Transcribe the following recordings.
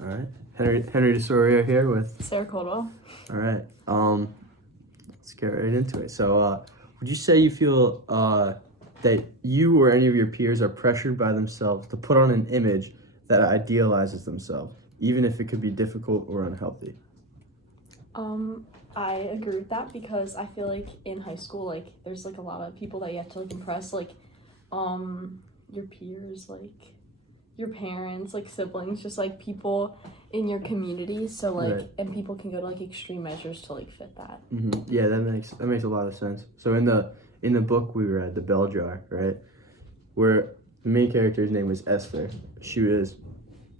All right. Henry DeSorio here with Sarah Coldwell. All right. Let's get right into it. So, would you say you feel that you or any of your peers are pressured by themselves to put on an image that idealizes themselves, even if it could be difficult or unhealthy? I agree with that because I feel like in high school, like, there's, like, a lot of people that you have to, like, impress, like, your peers, like, your parents, like, siblings, just, like, people in your community, so, like, Right. and people can go to, like, extreme measures to, like, fit that. Mm-hmm. Yeah, that makes a lot of sense. So in the book we read, The Bell Jar, right, where the main character's name was Esther. She was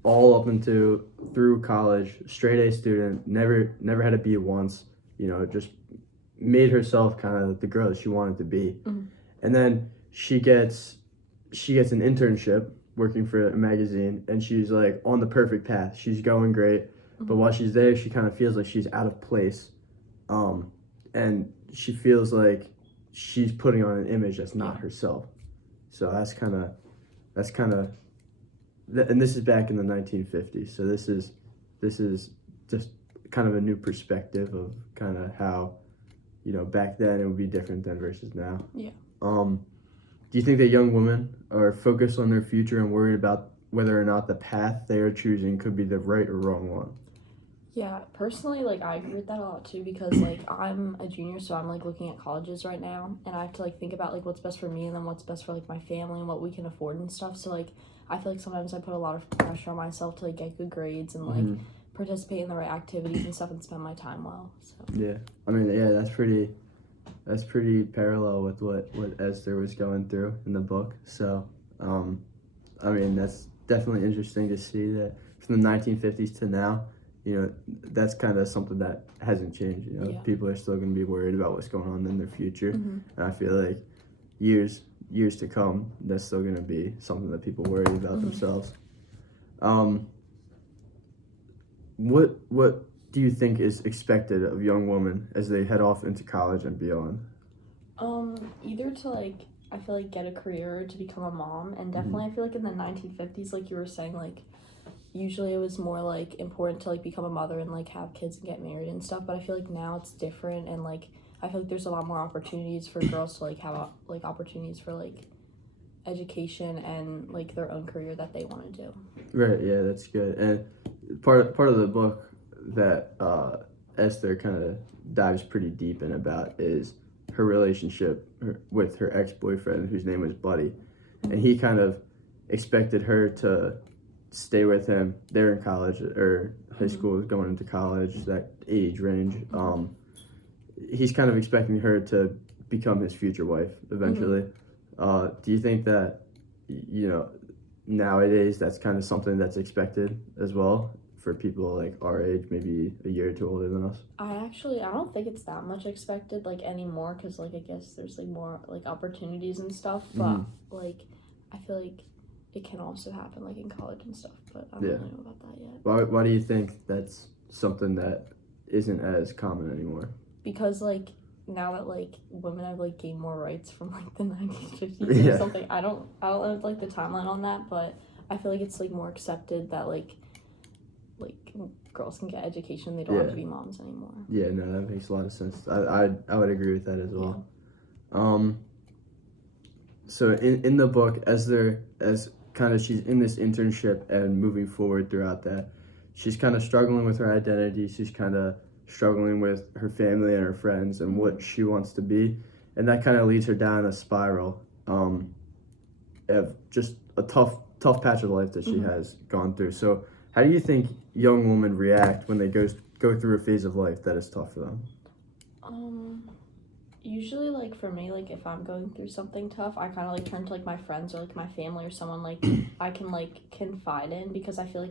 all up into through college, straight A student, never had a B once, just made herself kind of the girl that she wanted to be. Mm-hmm. And then she gets an internship working for a magazine, and she's like on the perfect path. She's going great, but while she's there, she kind of feels like she's out of place, and she feels like she's putting on an image that's not herself. So that's kind of and this is back in the 1950s. So this is just kind of a new perspective of kind of how, back then it would be different than versus now. Yeah. Do you think that young women are focused on their future and worried about whether or not the path they are choosing could be the right or wrong one? Yeah, personally, like, I agree with that a lot too because, like, I'm a junior, so I'm, like, looking at colleges right now, and I have to, like, think about, like, what's best for me and then what's best for, like, my family and what we can afford and stuff, so, like, I feel like sometimes I put a lot of pressure on myself to, like, get good grades and, like, participate in the right activities and stuff and spend my time well, so. Yeah, I mean, yeah, that's pretty parallel with what Esther was going through in the book, so, I mean, that's definitely interesting to see that from the 1950s to now, that's kind of something that hasn't changed. People are still going to be worried about what's going on in their future, and I feel like years to come, that's still going to be something that people worry about themselves. What do you think is expected of young women as they head off into college and beyond? Either to, like, I feel like get a career or to become a mom, and definitely I feel like in the 1950s, like you were saying, like, usually it was more, like, important to, like, become a mother and, like, have kids and get married and stuff, but I feel like now it's different, and, like, I feel like there's a lot more opportunities for girls to, like, have, like, opportunities for, like, education and, like, their own career that they want to do. Right, yeah, that's good. And part of the book that Esther kind of dives pretty deep in about is her relationship with her ex-boyfriend, whose name was Buddy, and he kind of expected her to stay with him. They're in college or high school, going into college, that age range. He's kind of expecting her to become his future wife eventually. Do you think that, nowadays that's kind of something that's expected as well for people like our age, maybe a year or two older than us? I don't think it's that much expected, like, anymore, because, like, I guess there's, like, more, like, opportunities and stuff, but, like, I feel like it can also happen, like, in college and stuff, but I don't really know about that yet. Why do you think that's something that isn't as common anymore? Because, like, now that, like, women have, like, gained more rights from, like, the 1950s or something, I don't know, like, the timeline on that, but I feel like it's, like, more accepted that, like girls can get education, they don't have to be moms anymore. Yeah, no, that makes a lot of sense. I would agree with that as well. Yeah. So in the book, as she's in this internship and moving forward throughout that, she's kind of struggling with her identity. She's kind of struggling with her family and her friends and what she wants to be, and that kind of leads her down a spiral of just a tough patch of life that she has gone through. So how do you think young women react when they go through a phase of life that is tough for them? Usually, like, for me, like, if I'm going through something tough, I kind of, like, turn to, like, my friends or, like, my family or someone, like, I can, like, confide in, because I feel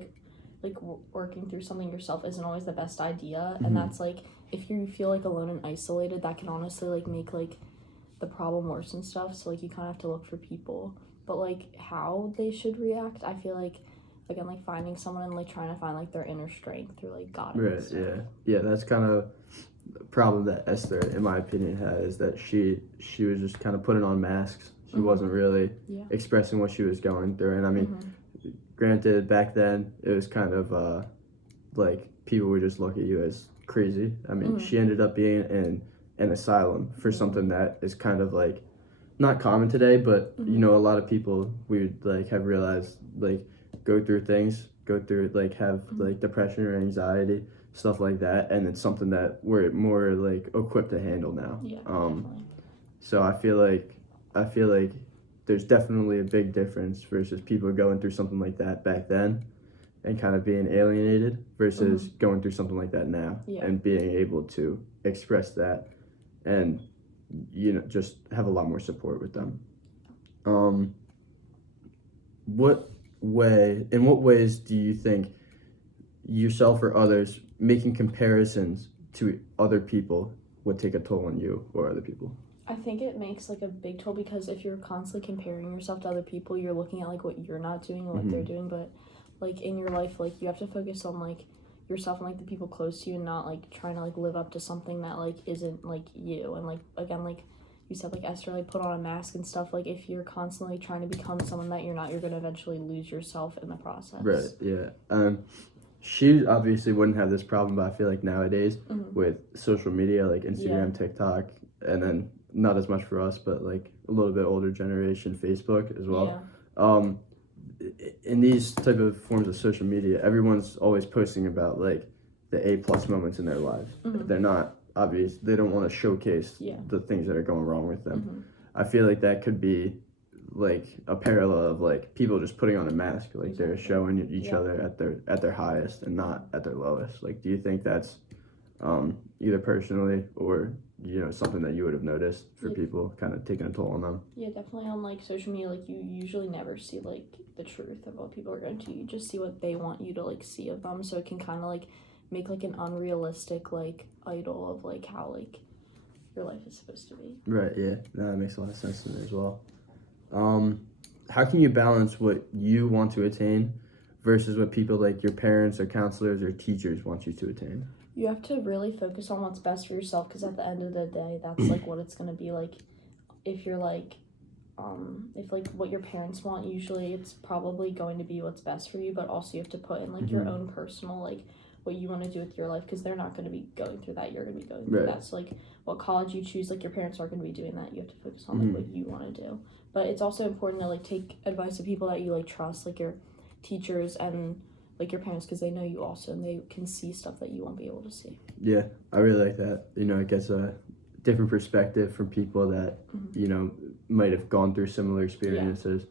like working through something yourself isn't always the best idea, and that's, like, if you feel, like, alone and isolated, that can honestly, like, make, like, the problem worse and stuff, so, like, you kind of have to look for people, but, like, how they should react, I feel like, again, like, finding someone and, like, trying to find, like, their inner strength through, like, God. Right, yeah, that's kind of the problem that Esther, in my opinion, had, is that she was just kind of putting on masks. She wasn't really expressing what she was going through, and I mean, granted, back then it was kind of like people would just look at you as crazy. I mean, Mhm. she ended up being in an asylum for something that is kind of like not common today, but Mhm. you know, a lot of people we would like have realized like go through things, go through like have like depression or anxiety, stuff like that, and it's something that we're more like equipped to handle now. Yeah, definitely. So I feel like there's definitely a big difference versus people going through something like that back then and kind of being alienated versus going through something like that now Yeah. and being able to express that and you know just have a lot more support with them. What in what ways do you think yourself or others making comparisons to other people would take a toll on you or other people? I think it makes like a big toll because if you're constantly comparing yourself to other people, you're looking at like what you're not doing and what they're doing. But like in your life, like you have to focus on like yourself and like the people close to you and not like trying to like live up to something that like isn't like you. And like again, like you said, like Esther, like put on a mask and stuff. Like if you're constantly trying to become someone that you're not, you're gonna eventually lose yourself in the process. Right. Yeah. She obviously wouldn't have this problem, but I feel like nowadays with social media like Instagram, TikTok, and then not as much for us, but like a little bit older generation, Facebook as well. In these type of forms of social media, everyone's always posting about like the A+ moments in their lives. They're not obvious. They don't want to showcase the things that are going wrong with them. I feel like that could be like a parallel of like people just putting on a mask, like they're showing each other at their highest and not at their lowest. Like, do you think that's either personally or you know something that you would have noticed for people kind of taking a toll on them? Yeah, definitely on like social media, like you usually never see like the truth of what people are going to. You just see what they want you to like see of them, so it can kind of like make like an unrealistic like idol of like how like your life is supposed to be. Right. Yeah. No, that makes a lot of sense to me as well. How can you balance what you want to attain versus what people like your parents or counselors or teachers want you to attain? You have to really focus on what's best for yourself because at the end of the day, that's like what it's going to be like. If you're like, if like what your parents want, usually it's probably going to be what's best for you, but also you have to put in like your own personal, like what you want to do with your life because they're not going to be going through that. You're going to be going through that. So like what college you choose, like your parents aren't going to be doing that. You have to focus on like what you want to do. But it's also important to like take advice of people that you like trust, like your teachers and like your parents, because they know you also and they can see stuff that you won't be able to see. Yeah, I really like that. You know, it gets a different perspective from people that you know might have gone through similar experiences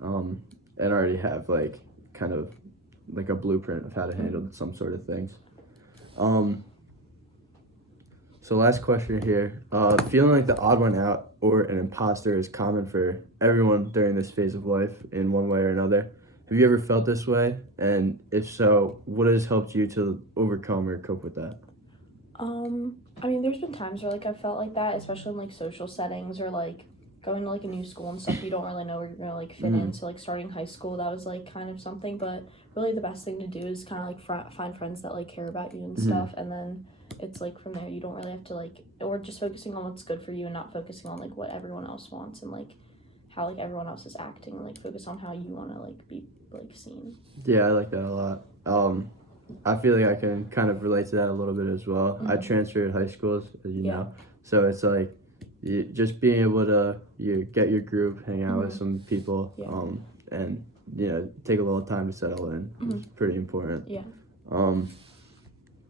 and already have like kind of like a blueprint of how to handle some sort of things. So last question here. Feeling like the odd one out or an imposter is common for everyone during this phase of life in one way or another. Have you ever felt this way? And if so, what has helped you to overcome or cope with that? I mean, there's been times where like I felt like that, especially in like social settings or like going to like a new school and stuff. You don't really know where you're gonna like fit in. So like starting high school, that was like kind of something. But really, the best thing to do is kind of like find friends that like care about you and stuff, and then it's like from there you don't really have to like or just focusing on what's good for you and not focusing on like what everyone else wants and like how like everyone else is acting and like focus on how you want to like be like seen. Yeah, I like that a lot. I feel like I can kind of relate to that a little bit as well. I transferred high schools, as you know, so it's like just being able to get your group, hang out with some people, and you know take a little time to settle in is pretty important. Yeah.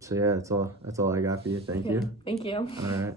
So yeah, that's all I got for you. Thank you. Thank you. All right.